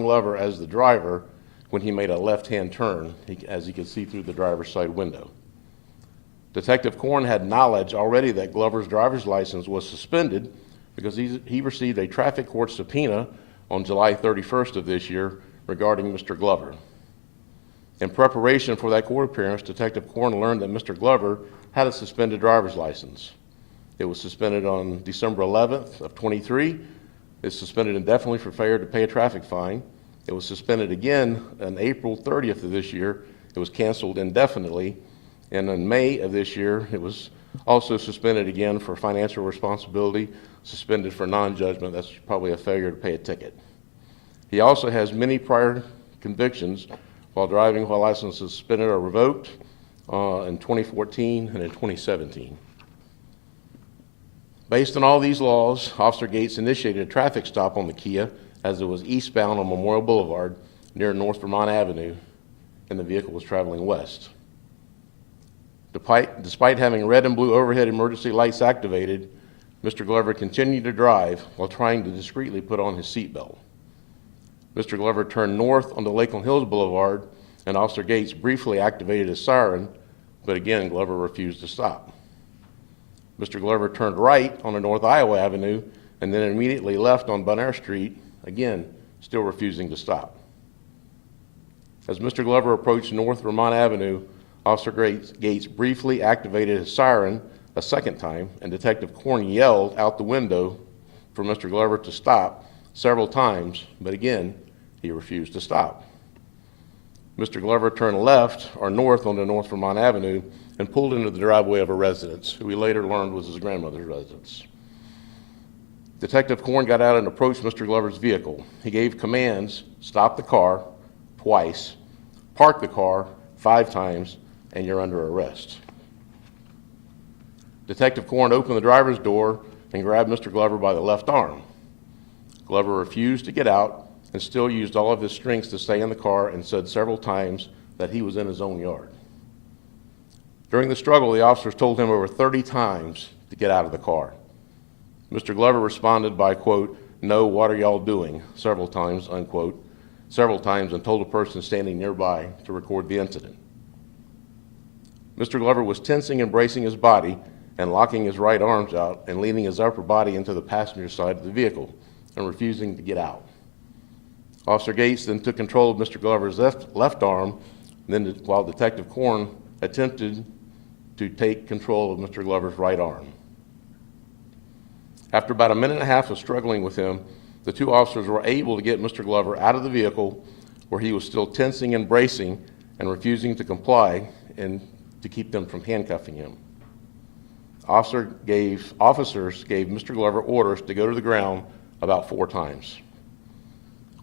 Glover as the driver when he made a left-hand turn, as he could see through the driver's side window. Detective Korn had knowledge already that Glover's driver's license was suspended because he received a traffic court subpoena on July 31st of this year regarding Mr. Glover. In preparation for that court appearance, Detective Korn learned that Mr. Glover had a suspended driver's license. It was suspended on December 11th of 23. It's suspended indefinitely for failure to pay a traffic fine. It was suspended again on April 30th of this year. It was canceled indefinitely. And in May of this year, it was also suspended again for financial responsibility, suspended for non-judgment. That's probably a failure to pay a ticket. He also has many prior convictions while driving while license is suspended or revoked in 2014 and in 2017. Based on all these laws, Officer Gates initiated a traffic stop on the Kia as it was eastbound on Memorial Boulevard near North Vermont Avenue, and the vehicle was traveling west. Despite having red and blue overhead emergency lights activated, Mr. Glover continued to drive while trying to discreetly put on his seatbelt. Mr. Glover turned north onto Lakeland Boulevard, and Officer Gates briefly activated his siren, but again, Glover refused to stop. Mr. Glover turned right onto North Iowa Avenue and then immediately left on Bonaire Street, again, still refusing to stop. As Mr. Glover approached North Vermont Avenue, Officer Gates briefly activated his siren a second time, and Detective Korn yelled out the window for Mr. Glover to stop several times, but again, he refused to stop. Mr. Glover turned left or north onto North Vermont Avenue and pulled into the driveway of a residence, who we later learned was his grandmother's residence. Detective Korn got out and approached Mr. Glover's vehicle. He gave commands: stop the car twice, park the car 5 times, and you're under arrest. Detective Korn opened the driver's door and grabbed Mr. Glover by the left arm. Glover refused to get out and still used all of his strength to stay in the car and said several times that he was in his own yard. During the struggle, the officers told him over 30 times to get out of the car. Mr. Glover responded by, quote, "No, what are y'all doing?" several times, unquote, and told a person standing nearby to record the incident. Mr. Glover was tensing and bracing his body and locking his right arms out and leaning his upper body into the passenger side of the vehicle and refusing to get out. Officer Gates then took control of Mr. Glover's left arm, while Detective Korn attempted to take control of Mr. Glover's right arm. After about a minute and a half of struggling with him, the 2 officers were able to get Mr. Glover out of the vehicle, where he was still tensing and bracing and refusing to comply, and to keep them from handcuffing him. Officers gave Mr. Glover orders to go to the ground about 4 times.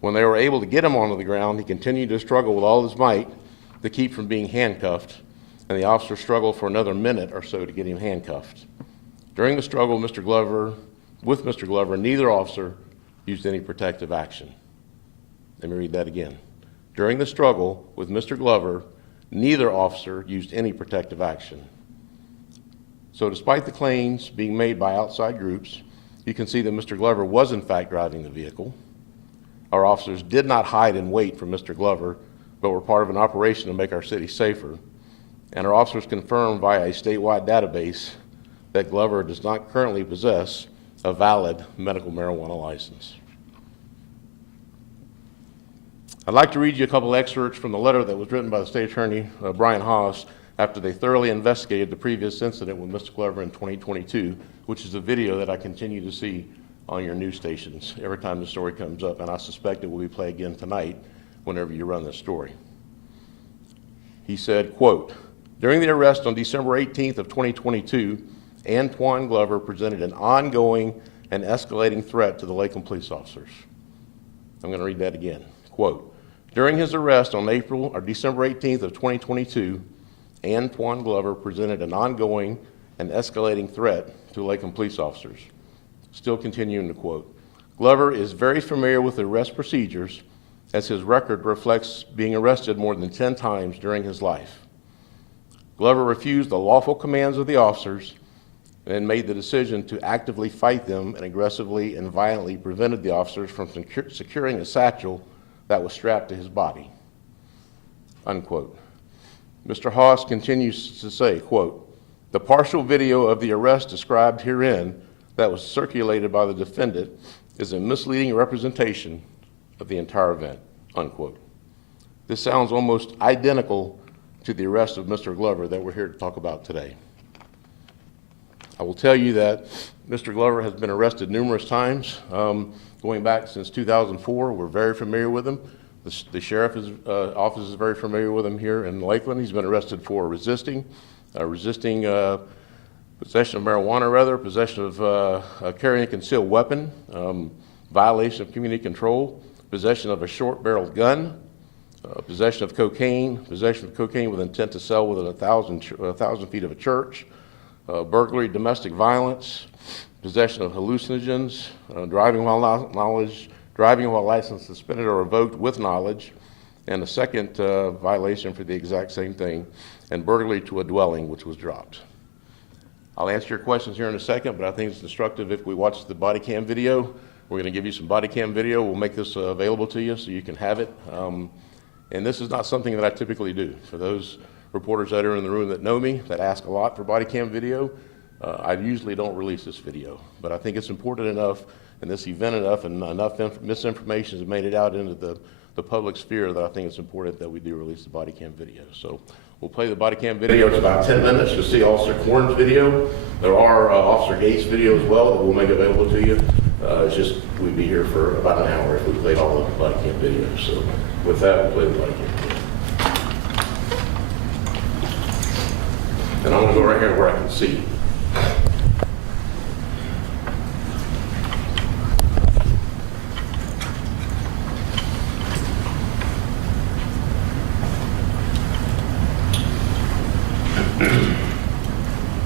When they were able to get him onto the ground, he continued to struggle with all his might to keep from being handcuffed, and the officer struggled for another minute or so to get him handcuffed. During the struggle with Mr. Glover, neither officer used any protective action. Let me read that again. During the struggle with Mr. Glover, neither officer used any protective action. So despite the claims being made by outside groups, you can see that Mr. Glover was in fact driving the vehicle. Our officers did not hide and wait for Mr. Glover, but were part of an operation to make our city safer. And our officers confirmed via a statewide database that Glover does not currently possess a valid medical marijuana license. I'd like to read you a couple excerpts from the letter that was written by the State Attorney, Brian Haas, after they thoroughly investigated the previous incident with Mr. Glover in 2022, which is a video that I continue to see on your news stations every time the story comes up, and I suspect it will be played again tonight whenever you run this story. He said, quote, "During the arrest on December 18th of 2022, Antwon Glover presented an ongoing and escalating threat to the Lakeland police officers." I'm going to read that again. Quote, "During his arrest on December 18th of 2022, Antwon Glover presented an ongoing and escalating threat to Lakeland police officers." Still continuing to quote, "Glover is very familiar with the arrest procedures, as his record reflects being arrested more than 10 times during his life. Glover refused the lawful commands of the officers and made the decision to actively fight them, and aggressively and violently prevented the officers from securing a satchel that was strapped to his body, unquote. Mr. Haas continues to say, quote, the partial video of the arrest described herein that was circulated by the defendant is a misleading representation of the entire event, unquote. This sounds almost identical to the arrest of Mr. Glover that we're here to talk about today. I will tell you that Mr. Glover has been arrested numerous times, going back since 2004. We're very familiar with him. The sheriff's office is very familiar with him here in Lakeland. He's been arrested for resisting possession of marijuana, possession of carrying a concealed weapon, violation of community control, possession of a short-barreled gun, possession of cocaine with intent to sell within 1,000 feet of a church, burglary, domestic violence, possession of hallucinogens, driving while license suspended or revoked with knowledge, and a second violation for the exact same thing, and burglary to a dwelling which was dropped. I'll answer your questions here in a second, but I think it's instructive if we watch the body cam video. We're going to give you some body cam video. We'll make this available to you so you can have it. And this is not something that I typically do. For those reporters that are in the room that know me, that ask a lot for body cam video, I usually don't release this video. But I think it's important enough, and this event enough, and enough misinformation has made it out into the public sphere that I think it's important that we do release the body cam video. So we'll play the body cam video. It's about 10 minutes. You'll see Officer Corn's video. There are Officer Gates' video as well that we'll make available to you. It's just we'd be here for about an hour if we played all the body cam videos. So with that, we'll play the body cam video. And I'm going to go right here where I can see.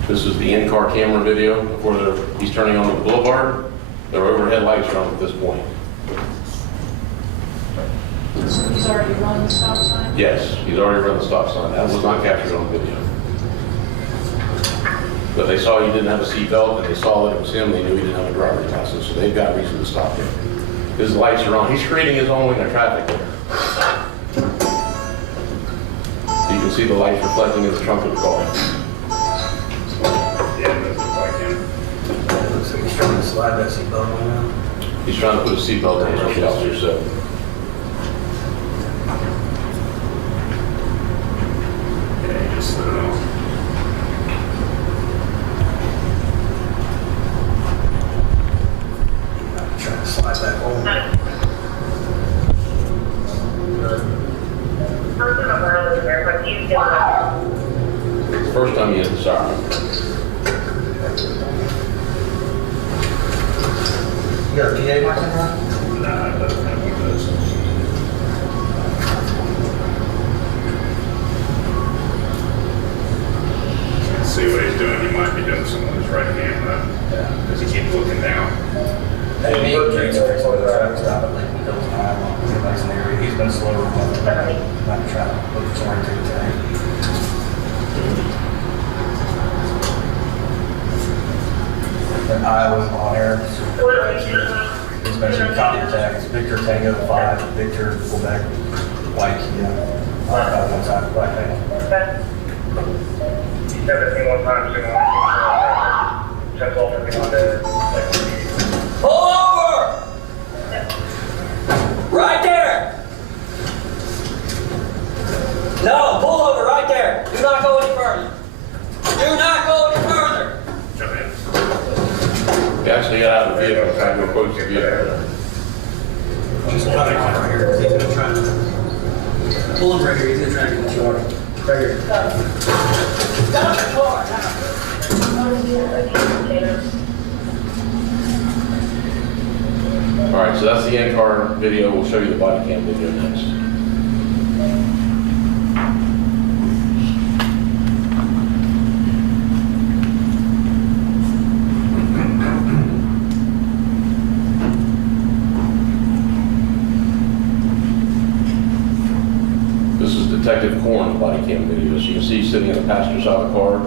This is the in-car camera video before he's turning onto the boulevard. Their overhead lights are on at this point. So he's already run the stop sign? Yes, he's already run the stop sign. That was not captured on video. But they saw he didn't have a seatbelt, and they saw that it was him. They knew he didn't have a driver's license, so they've got reason to stop him. His lights are on. He's creating his own lane of traffic there. You can see the lights reflecting in the trunk of the car. He's trying to slide that seatbelt on now. He's trying to put a seatbelt on, what the officer said. Yeah, he just slid it on. Trying to slide that home. First time he hit the siren. You got a PA mic in there? Nah, it doesn't have one of those. See what he's doing. He might be doing some with his right hand, though. Yeah. Because he keeps looking down. He's been slower not trying to look for somewhere to today. That Iowa's on air. He's mentioned copy tags. Victor Tango 5, Victor Quebec, White, yeah. One side, black man. 1715, pull over! Right there! No, pull over right there. Do not go any further. Do not go any further. He actually got out of the vehicle trying to approach the vehicle. Just cut it off right here, because he's going to try to pull him right here. He's going to try to get you out. Right here. Stop the car now. All right, so that's the in-car video. We'll show you the body cam video next. Detective Corn's body cam video. So you can see he's sitting in the passenger side of the car.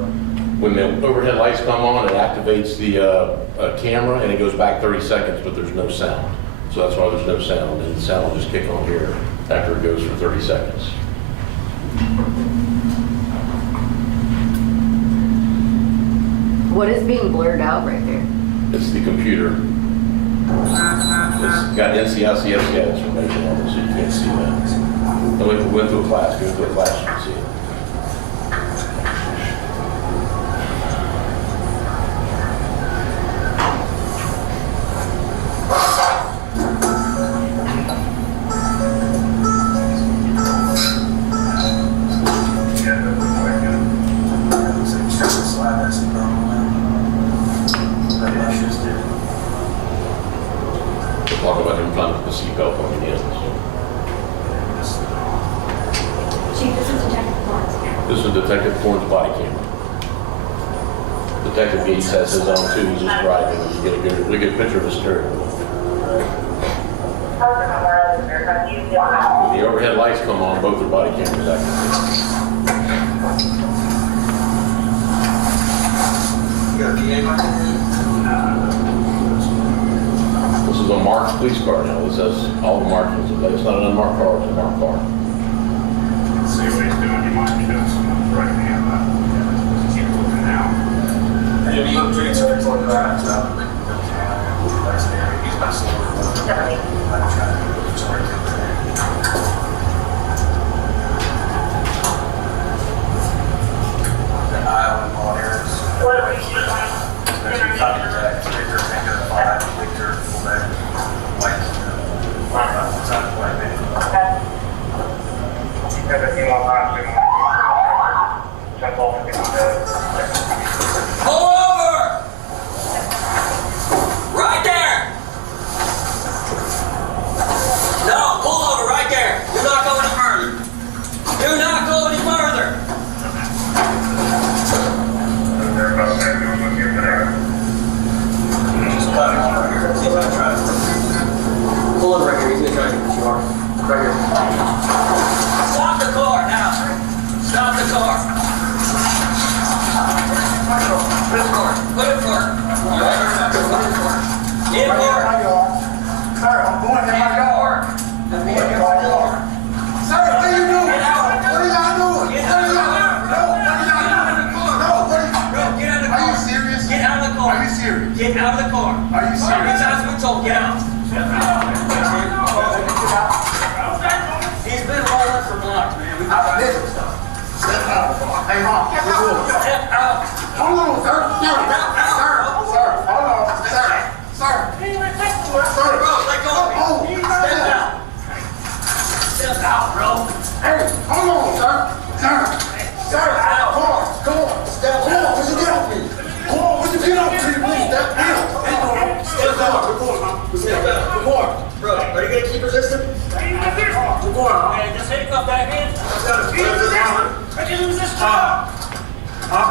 When the overhead lights come on, it activates the camera and it goes back 30 seconds, but there's no sound. So that's why there's no sound, and the sound will just kick on here after it goes for 30 seconds. What is being blurred out right there? It's the computer. It's got NCIC information on it, so you can't see that. And we went through a class, you can see it. Talk about him trying to put the seatbelt on again. Chief, this is Detective Florence. This is Detective Ford's body camera. Detective Gates has his own too, he's just driving, and you get a good picture of his steering wheel. When the overhead lights come on, both their body cameras activate. This is a marked police car now. This has all the markings. It's not an unmarked car, it's a marked car. See what he's doing, he might be doing something right now. Keep looking now. And if you look pretty certain for the right side, he's not slower. The island on here is especially contact, Victor, Tango 5, Victor, Quebec, White, outside of White Man. Pull over! Right there! No, pull over right there. Do not go any further. Do not go any further. Just cut him on right here. See if I try to. Pull over right here. He's gonna try to get you on. Right here. Stop the car now. Stop the car. Put it forward. Put it forward. Put it forward. In forward. Sir, I'm going in my yard. Let me in your door. Sir, what are you doing? Get out. What are y'all doing? Get out of the car. No, what are y'all doing? No, what are you Bro, get out of the Are car. you serious? Get out of the car. Are you serious? Get out of the car. Are you serious? How many times we told get out? He's been rolling for blocks, man. We got this stuff. Step out. Hey, Mom, we're good. Step out. Hold on, sir. Sir, hold on. Sir. Bro, let go of me. Oh, Step out. Step out, bro. Hey, hold on, sir. Sir, come on. Step Come on, out. would you get off me? Come on, would you get off me, please? Step down. Step out. Report, Mom. Step out. Report. Bro, are you gonna keep resisting? Report, Mom. Okay, just handcuff back in.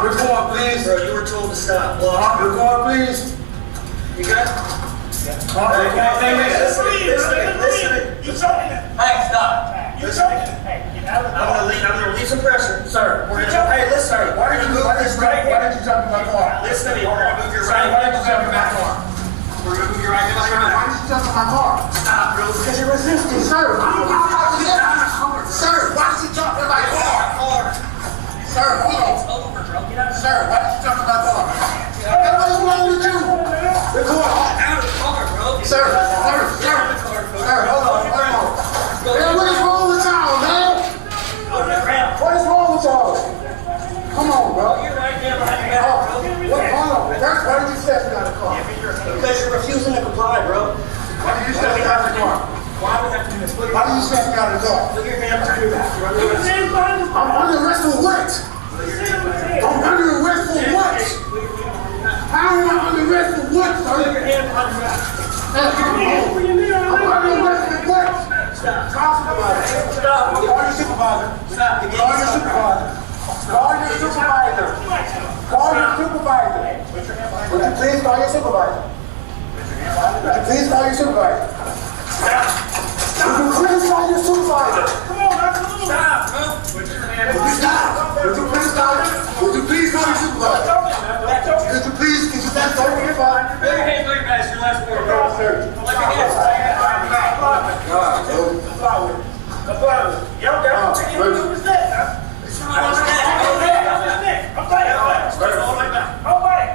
Report, please. Bro, you were told to stop. Well, Report, please. you good? Listen to me. Hey, stop. I'm gonna leave some pressure. Sir, Hey, listen, sir. why did you move this right Why here? did you jump in my car? Listen to me. We're gonna move your Sir, right why did you jump in my hand. car? We're gonna move your right hand. Why did you jump in my car? Stop, bro. Because you're resisting. Sir, why did you jump in my car? Sir, hold on. It's over, bro. Get out of the Sir, why did you jump in my car? Hey, what's wrong with you? Report. Out of the car, bro. Sir, hold on. Man, what is wrong with y'all, man? Go to the ground. What is wrong with y'all? Come on, bro. You're right there behind the Oh, back, bro. hold on. First, why did you step me out of the car? Because you're refusing to comply, bro. Why did you step me out of the car? Why would I have to do this? Put Why did you step me out of the car? your hands behind your back. You're under arrest. I'm under arrest for what? I'm under arrest for what? How am I under arrest for what, Put your sir? hand behind your back. I'm under arrest for what? Stop. Call supervisor. Stop. Call your supervisor. Stop. Call your supervisor. Call your supervisor. Call your supervisor. Would you please call your supervisor? Would you please call your supervisor? Would you please call your supervisor? Stop, bro. Put your hand Would you stop? Would you please call your supervisor? Could you please call your supervisor? Put your hands on your back. It's your last word, bro. Sir. Let your hands.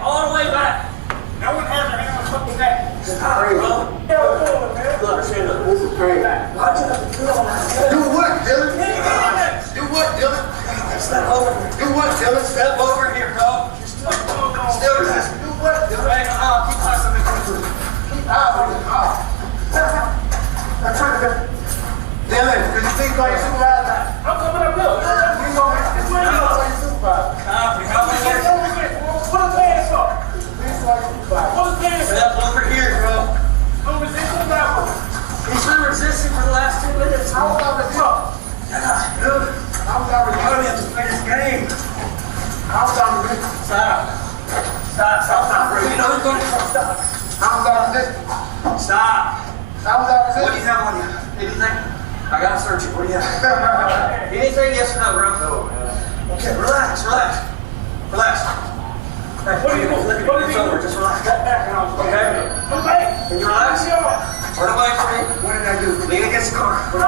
All the way back. This is crazy. Do what, Dylan? Do what, Dylan? Step over. Do what, Dylan? Step over here, dog. Still resist. Do what, Dylan? Hey, keep passing me. Keep out of the car. I'm trying to. Dylan, could you please call your supervisor? I'm coming up here. Please call your supervisor. Copy. How many Get over here. Put his hands up. Please call your supervisor. Put his hands up. Step over here, bro. No resistance now. He's been resisting for the last 2 minutes. I was out of the truck. Dude, I was out of the I don't have to play this game. I was out of the Stop. Stop. You know who's going to stop. I was out of this. Stop. I was out of What do this. you have on you? Anything? I gotta search it. What do you have? Anything? Yes or no, bro? No. Okay, relax. Hey, What are you doing? What are you It's over. doing? Just relax. Okay. Okay? Can you relax? Turn away from me. What did I do? Lean against the car. Bro,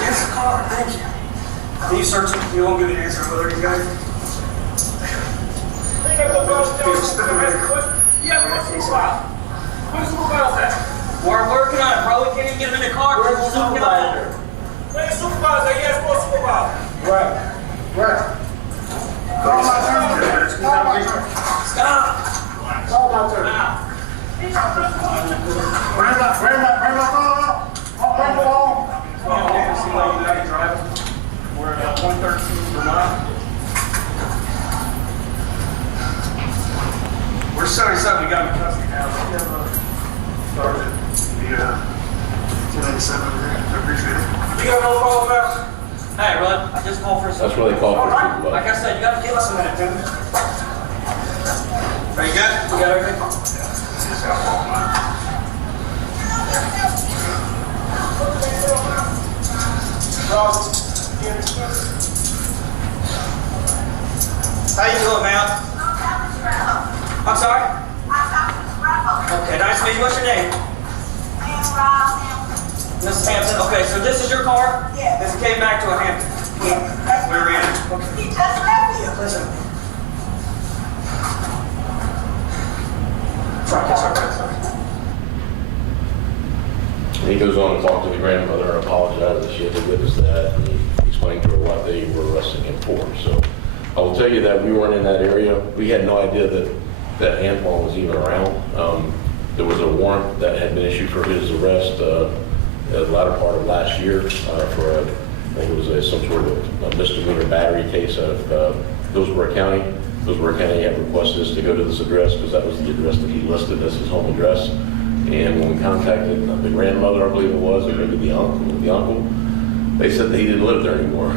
against the car. Thank you. Can you search it? You won't give me an answer on whether these guys. We're working on it, bro. We can't even get him in the car. Where's the supervisor? Right. Call my turn. Call my turn. Stop. Call my turn. Bring my phone up. Bring the phone. We're at 113 Vermont. We're 77. We got him in custody now. We have started the 297 agreement. I appreciate it. You got no problem about? Hey, Rod, I just called for a That's where they call for a Like supervisor. I said, you gotta give us a minute, dude. Are you good? You got everything? How you doing, ma'am? I'm sorry? Okay, nice to meet you. What's your name? Mrs. Hampton. Okay, so this is your car? Yeah. This came back to a Hampton. Yeah. We ran it. Okay. He just left you. Listen. Sorry. And he goes on to talk to the grandmother and apologize that she had to witness that, and he explained to her what they were arresting him for. So I will tell you that we weren't in that area. We had no idea that Antwon was even around. There was a warrant that had been issued for his arrest the latter part of last year for I think it was some sort of a misdemeanor battery case out of Hillsborough County. Hillsborough County had requested us to go to this address because that was the address that he listed as his home address. And when we contacted the grandmother, I believe it was, or maybe the uncle, they said that he didn't live there anymore.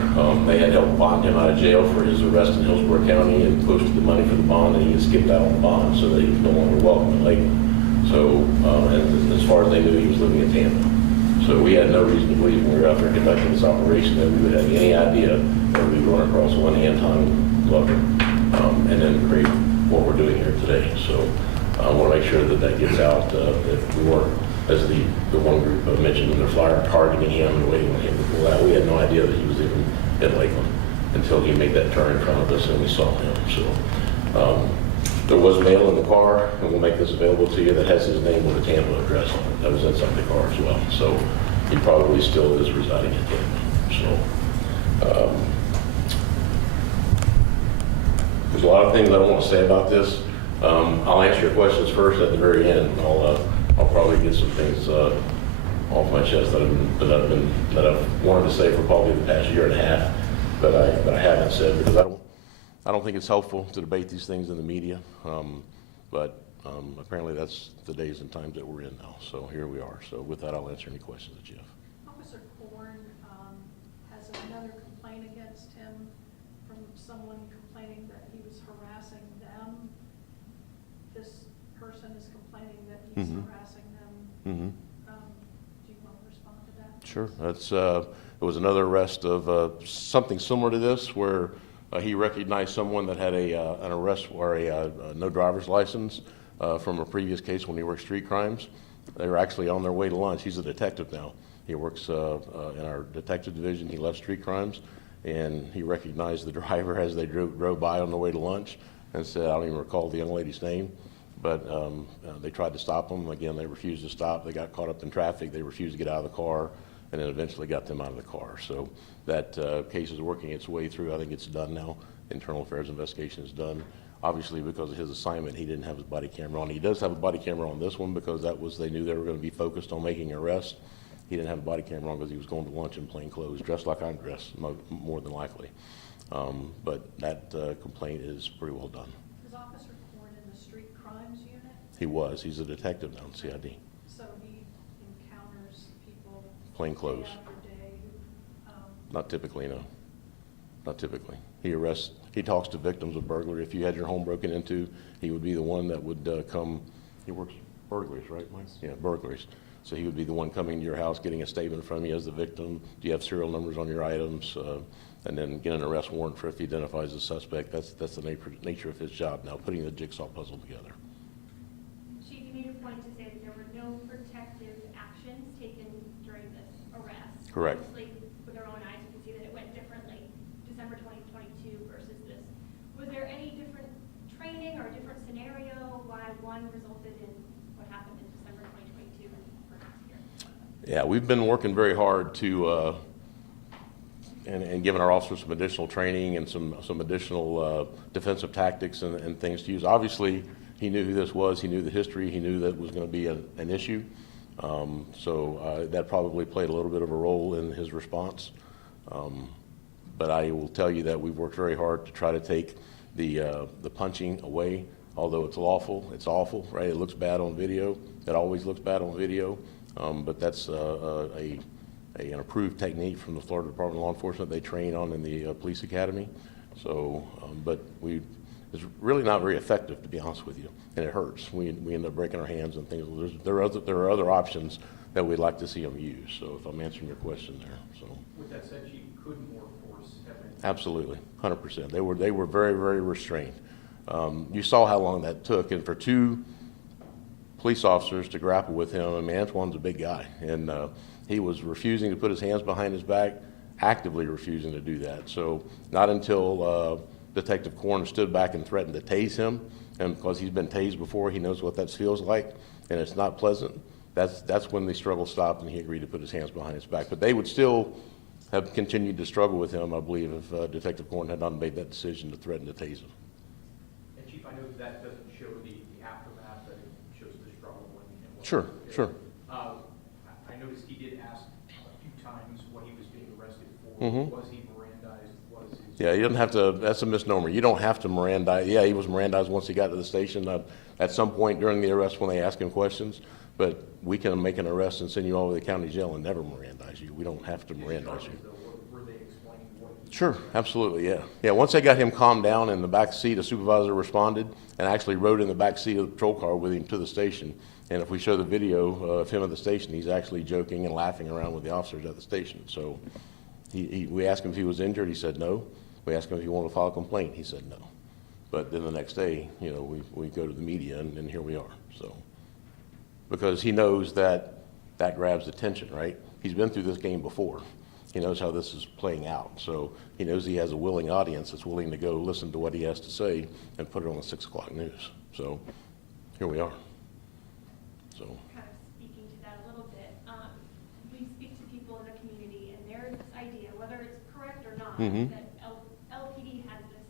They had helped bond him out of jail for his arrest in Hillsborough County and posted the money for the bond, and he had skipped out on the bond, so that he was no longer welcome in Lakeland. So, and as far as they knew, he was living in Tampa. So we had no reason to believe when we were out there conducting this operation that we would have any idea that we would run across one Antwon Glover, and then create what we're doing here today. So I want to make sure that gets out, that we weren't, as the one group mentioned in their flyer, targeting him and waiting on him to pull out. We had no idea that he was even in Lakeland until he made that turn in front of us and we saw him. So there was mail in the car, and we'll make this available to you, that has his name with a Tampa address on it. That was inside the car as well. So he probably still is residing in Tampa. So there's a lot of things I want to say about this. I'll answer your questions first at the very end. I'll probably get some things off my chest that I've wanted to say for probably the past year and a half, but I haven't said, because I don't think it's helpful to debate these things in the media. But apparently that's the days and times that we're in now. So here we are. So with that, I'll answer any questions that you have. Officer Korn has another complaint against him from someone complaining that he was harassing them. This person is complaining that he's harassing them. Do you want to respond to that? Sure. It was another arrest of something similar to this, where he recognized someone that had an arrest or a no driver's license from a previous case when he worked street crimes, They were actually on their way to lunch. He's a detective now. He works in our detective division. He left street crimes, and he recognized the driver as they drove by on the way to lunch and said, I don't even recall the young lady's name, but they tried to stop them. Again, they refused to stop. They got caught up in traffic. They refused to get out of the car, and then eventually got them out of the car. So that case is working its way through. I think it's done now. Internal affairs investigation is done. Obviously, because of his assignment, he didn't have his body camera on. He does have a body camera on this one because they knew they were going to be focused on making an arrest. He didn't have a body camera on because he was going to lunch in plain clothes, dressed like I'm dressed, more than likely. But that complaint is pretty well done. Is Officer Korn in the street crimes unit? He was. He's a detective now in CID. So he encounters people Plain clothes. day after day who, Not typically, no. Not typically. He talks to victims of burglary. If you had your home broken into, he would be the one that would come. He works burglaries, right, Mike? Yeah, burglaries. So he would be the one coming to your house, getting a statement from you as the victim. Do you have serial numbers on your items? And then get an arrest warrant for if he identifies the suspect. That's the nature of his job now, putting the jigsaw puzzle together. Chief, you made a point to say that there were no protective actions taken during this arrest. Correct. Obviously, with our own eyes, you can see that it went differently, December 2022 versus this. Was there any different training or different scenario why one resulted in what happened in December 2022 and perhaps here? Yeah, we've been working very hard to, and giving our officers some additional training and some additional defensive tactics and things to use. Obviously, he knew who this was. He knew the history. He knew that it was going to be an issue. So that probably played a little bit of a role in his response. But I will tell you that we've worked very hard to try to take the punching away. Although it's lawful, it's awful, right? It looks bad on video. It always looks bad on video. But that's an approved technique from the Florida Department of Law Enforcement they train on in the police academy. So, but it's really not very effective, to be honest with you, and it hurts. We end up breaking our hands and things. There are other options that we'd like to see them use. So if I'm answering your question there, so. With that said, Chief, could more force have been? Absolutely, 100%. They were very, very restrained. You saw how long that took, and for two police officers to grapple with him. I mean, Antwon's a big guy, and he was refusing to put his hands behind his back, actively refusing to do that. So not until Detective Korn stood back and threatened to tase him, and because he's been tased before, he knows what that feels like, and it's not pleasant. That's when the struggle stopped, and he agreed to put his hands behind his back. But they would still have continued to struggle with him, I believe, if Detective Korn had not made that decision to threaten to tase him. And Chief, I know that doesn't show the aftermath, but it shows the struggle and what Sure, sure. I noticed he did ask a few times what he was being arrested for. Mhm. Was he Mirandized? Was his... Yeah, you don't have to, that's a misnomer. You don't have to Mirandize. Yeah, he was Mirandized once he got to the station. At some point during the arrest when they ask him questions, but we can make an arrest and send you all to the county jail and never Mirandize you. We don't have to Mirandize you. Were they explaining what he... Sure, absolutely, yeah. Yeah, once they got him calmed down in the back seat, a supervisor responded and actually rode in the back seat of the patrol car with him to the station. And if we show the video of him at the station, he's actually joking and laughing around with the officers at the station. So we asked him if he was injured. He said no. We asked him if he wanted to file a complaint. He said no. But then the next day, you know, we go to the media, and here we are. So because he knows that grabs attention, right? He's been through this game before. He knows how this is playing out. So he knows he has a willing audience that's willing to go listen to what he has to say and put it on the 6 o'clock news. So here we are. So. Kind of speaking to that a little bit, we speak to people in the community, and there's this idea, whether it's correct or not, Mhm. that LPD has this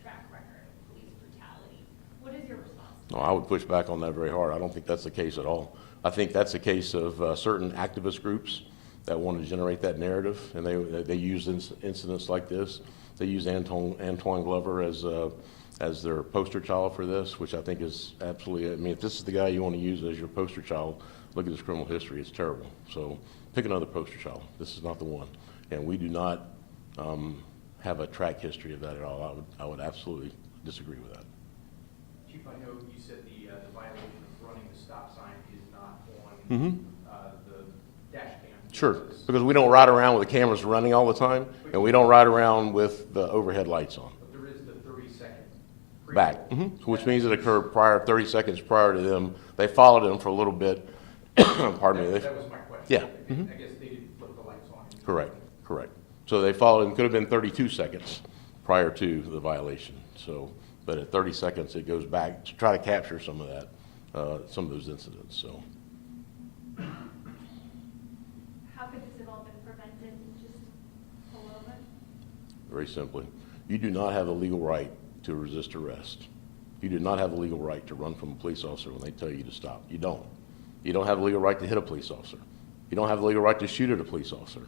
track record of police brutality. What is your response? No, I would push back on that very hard. I don't think that's the case at all. I think that's a case of certain activist groups that want to generate that narrative, and they use incidents like this. They use Antwon Glover as their poster child for this, which I think is absolutely, I mean, if this is the guy you want to use as your poster child, look at his criminal history. It's terrible. So pick another poster child. This is not the one. And we do not have a track history of that at all. I would absolutely disagree with that. Chief, I know you said the violation of running the stop sign is not on Mm-hmm. the dash cam. Sure, because we don't ride around with the cameras running all the time, and we don't ride around with the overhead lights on. But there is the 30-second Back, which means it occurred 30 seconds prior to them. They followed him for a little bit, Pardon me. That was my question. Yeah. I guess they didn't flip the lights on. Correct, correct. So they followed, it could have been 32 seconds prior to the violation. So, but at 30 seconds, it goes back to try to capture some of that, some of those incidents, so. How could this have all been prevented just a little bit? Very simply, you do not have a legal right to resist arrest. You do not have a legal right to run from a police officer when they tell you to stop. You don't. You don't have a legal right to hit a police officer. You don't have a legal right to shoot at a police officer.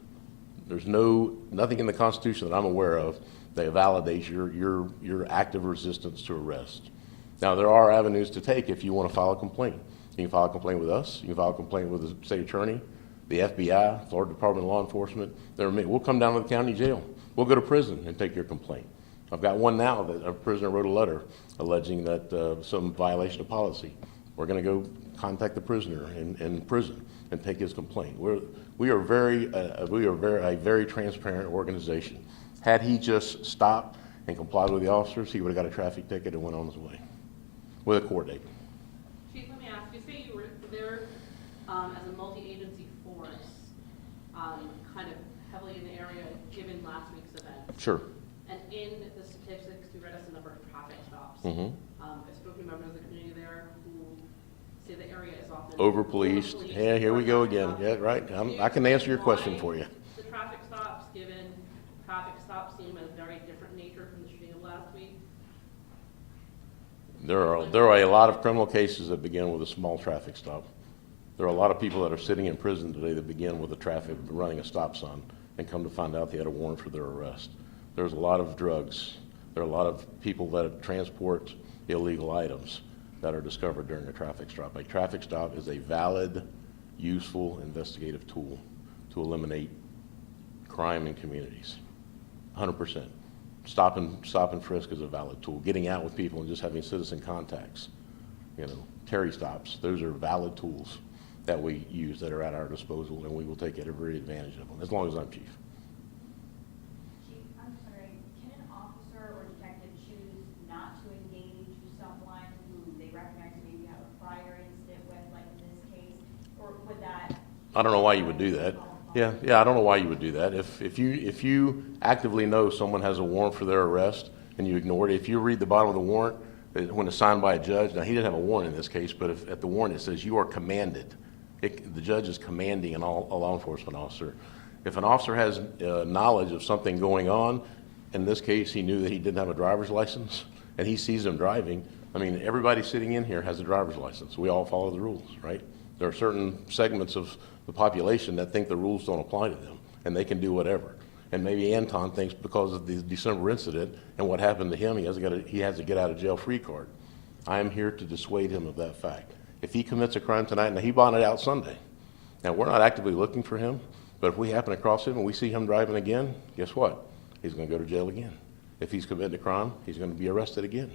There's nothing in the Constitution that I'm aware of that validates your active resistance to arrest. Now, there are avenues to take if you want to file a complaint. You can file a complaint with us. You can file a complaint with the state attorney, the FBI, Florida Department of Law Enforcement. We'll come down to the county jail. We'll go to prison and take your complaint. I've got one now that a prisoner wrote a letter alleging that some violation of policy. We're going to go contact the prisoner in prison and take his complaint. We are a very transparent organization. Had he just stopped and complied with the officers, he would have got a traffic ticket and went on his way with a court date. Chief, let me ask, you say you were there as a multi-agency force, kind of heavily in the area given last week's event. Sure. And in the statistics, you read us a number of traffic stops. Mm-hmm. I spoke to members of the community there who say the area is often Over-policed. Yeah, here we go again. Yeah, right. I can answer your question for you. The traffic stops, given traffic stops seem a very different nature from the shooting of last week. There are a lot of criminal cases that begin with a small traffic stop. There are a lot of people that are sitting in prison today that begin with a traffic running a stop sign and come to find out they had a warrant for their arrest. There's a lot of drugs. There are a lot of people that transport illegal items that are discovered during a traffic stop. A traffic stop is a valid, useful investigative tool to eliminate crime in communities. 100%. Stop and frisk is a valid tool. Getting out with people and just having citizen contacts, Terry stops, those are valid tools that we use that are at our disposal, and we will take every advantage of them, as long as I'm chief. Chief, I'm sorry, can an officer or detective choose not to engage someone who they recognize maybe have a prior incident with, like in this case, or would that? I don't know why you would do that. Yeah, I don't know why you would do that. If you actively know someone has a warrant for their arrest and you ignore it, if you read the bottom of the warrant, when it's signed by a judge, now he didn't have a warrant in this case, but at the warrant it says you are commanded. The judge is commanding a law enforcement officer. If an officer has knowledge of something going on, in this case he knew that he didn't have a driver's license and he sees him driving, I mean, everybody sitting in here has a driver's license. We all follow the rules, right? There are certain segments of the population that think the rules don't apply to them and they can do whatever. And maybe Antwon thinks because of the December incident and what happened to him, he has a get out of jail free card. I am here to dissuade him of that fact. If he commits a crime tonight, now he bonded out Sunday. Now we're not actively looking for him, but if we happen to cross him and we see him driving again, guess what? He's going to go to jail again. If he's committed a crime, he's going to be arrested again.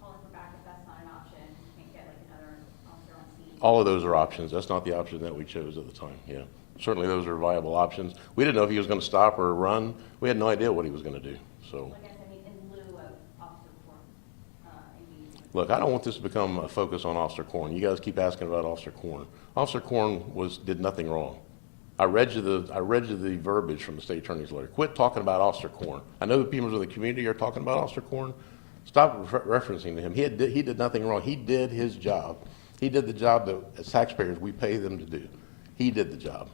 Calling for backup, that's not an option. You can't get like another officer on scene. All of those are options. That's not the option that we chose at the time, yeah. Certainly those are viable options. We didn't know if he was going to stop or run. We had no idea what he was going to do, so. Like I said, I mean, in lieu of Officer Corn, engagement. Look, I don't want this to become a focus on Officer Corn. You guys keep asking about Officer Corn. Officer Corn did nothing wrong. I read you the verbiage from the state attorney's letter. Quit talking about Officer Corn. I know the people in the community are talking about Officer Corn. Stop referencing to him. He did nothing wrong. He did his job. He did the job that as taxpayers we pay them to do. He did the job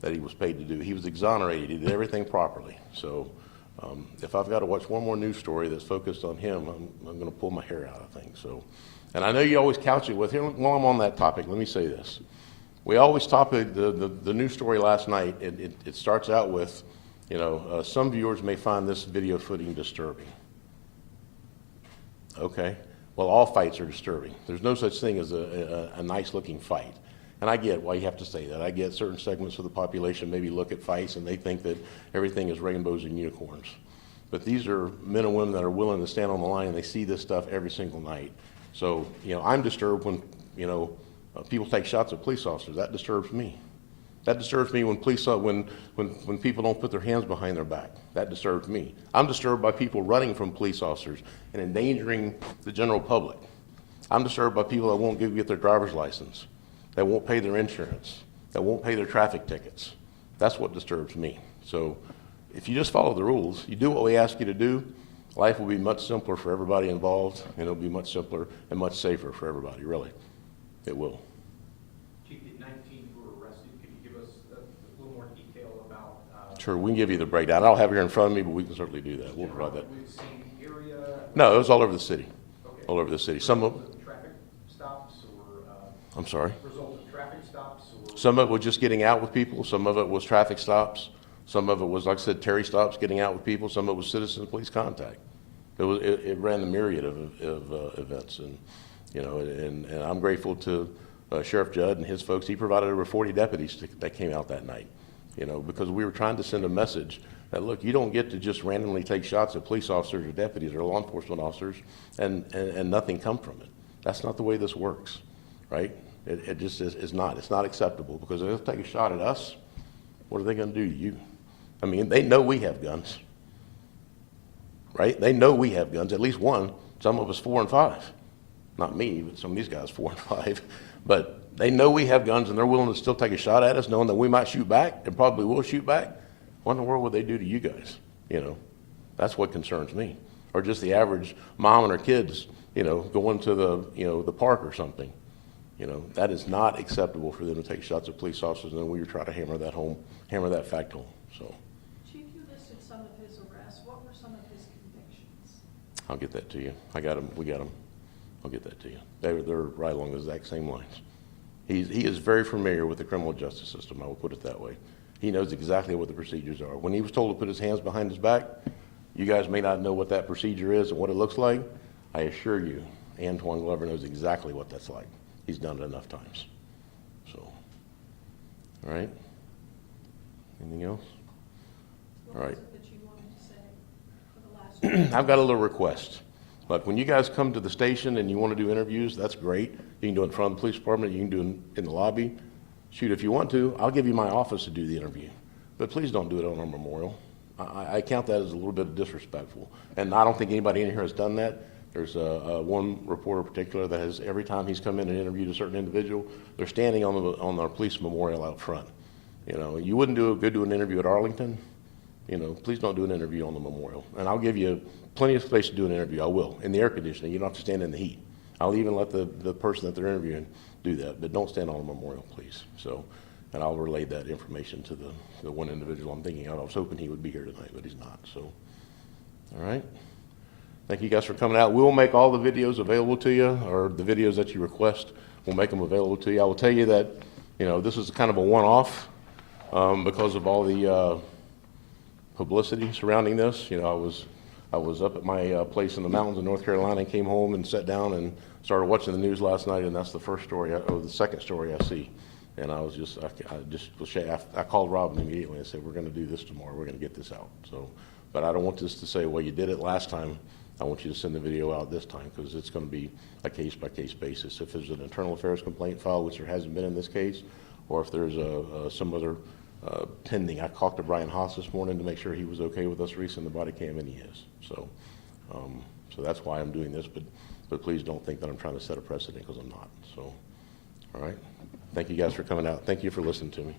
that he was paid to do. He was exonerated. He did everything properly. So if I've got to watch one more news story that's focused on him, I'm going to pull my hair out, I think. So, and I know you always couch it with him. While I'm on that topic, let me say this. We always topic the news story last night. It starts out with, some viewers may find this video footage disturbing. Okay. Well, all fights are disturbing. There's no such thing as a nice-looking fight. And I get why you have to say that. I get certain segments of the population maybe look at fights and they think that everything is rainbows and unicorns. But these are men and women that are willing to stand on the line and they see this stuff every single night. So, I'm disturbed when, people take shots at police officers. That disturbs me. That disturbs me when when people don't put their hands behind their back. That disturbs me. I'm disturbed by people running from police officers and endangering the general public. I'm disturbed by people that won't get their driver's license. that won't pay their insurance, that won't pay their traffic tickets. That's what disturbs me. So if you just follow the rules, you do what we ask you to do, life will be much simpler for everybody involved, and it'll be much simpler and much safer for everybody, really. It will. Chief, the 19 who were arrested, could you give us a little more detail about? Sure, we can give you the breakdown. I don't have it here in front of me, but we can certainly do that. We'll provide that. Was it the same area? No, it was all over the city. Okay. All over the city. Some of, Result of traffic stops or? I'm sorry? Result of traffic stops or? Some of it was just getting out with people. Some of it was traffic stops. Some of it was, like I said, Terry stops, getting out with people. Some of it was citizen police contact. It ran the myriad of events, and you know, and I'm grateful to Sheriff Judd and his folks. He provided over 40 deputies that came out that night, you know, because we were trying to send a message that, look, you don't get to just randomly take shots at police officers or deputies or law enforcement officers and nothing come from it. That's not the way this works, right? It just is not. It's not acceptable, because if they'll take a shot at us, what are they going to do to you? I mean, they know we have guns, right? They know we have guns, at least one. Some of us 4 and 5. Not me, but some of these guys 4 and 5. But they know we have guns, and they're willing to still take a shot at us, knowing that we might shoot back and probably will shoot back. What in the world would they do to you guys? You know, that's what concerns me. Or just the average mom and her kids, you know, going to the, you know, the park or something. You know, that is not acceptable for them to take shots at police officers, and then we try to hammer that fact home. So. Chief, you listed some of his arrests. What were some of his convictions? I'll get that to you. I got them. We got them. I'll get that to you. They're right along the exact same lines. He is very familiar with the criminal justice system. I will put it that way. He knows exactly what the procedures are. When he was told to put his hands behind his back, you guys may not know what that procedure is and what it looks like. I assure you, Antwon Glover knows exactly what that's like. He's done it enough times. So, all right. Anything else? All right. What was it that you wanted to say for the last? I've got a little request. Look, when you guys come to the station and you want to do interviews, that's great. You can do it in front of the police department. You can do it in the lobby. Shoot, if you want to, I'll give you my office to do the interview. But please don't do it on our memorial. I count that as a little bit disrespectful. And I don't think anybody in here has done that. There's one reporter in particular that has, every time he's come in and interviewed a certain individual, they're standing on our police memorial out front. You know, you wouldn't do an interview at Arlington. You know, please don't do an interview on the memorial. And I'll give you plenty of space to do an interview. I will, in the air conditioning. You don't have to stand in the heat. I'll even let the person that they're interviewing do that, but don't stand on the memorial, please. So, and I'll relay that information to the one individual I'm thinking of. I was hoping he would be here tonight, but he's not. So, all right. Thank you guys for coming out. We'll make all the videos available to you, or the videos that you request, we'll make them available to you. I will tell you that, you know, this is kind of a one-off because of all the publicity surrounding this. You know, I was up at my place in the mountains in North Carolina and came home and sat down and started watching the news last night, and that's the first story, or the second story I see. And I was just, I called Robin immediately and said, we're going to do this tomorrow. We're going to get this out. So, but I don't want this to say, well, you did it last time. I want you to send the video out this time, because it's going to be a case-by-case basis. If there's an internal affairs complaint filed, which there hasn't been in this case, or if there's some other pending. I talked to Brian Haas this morning to make sure he was okay with us releasing the body cam, and he is. So, so that's why I'm doing this, but please don't think that I'm trying to set a precedent, because I'm not. So, all right. Thank you guys for coming out. Thank you for listening to me.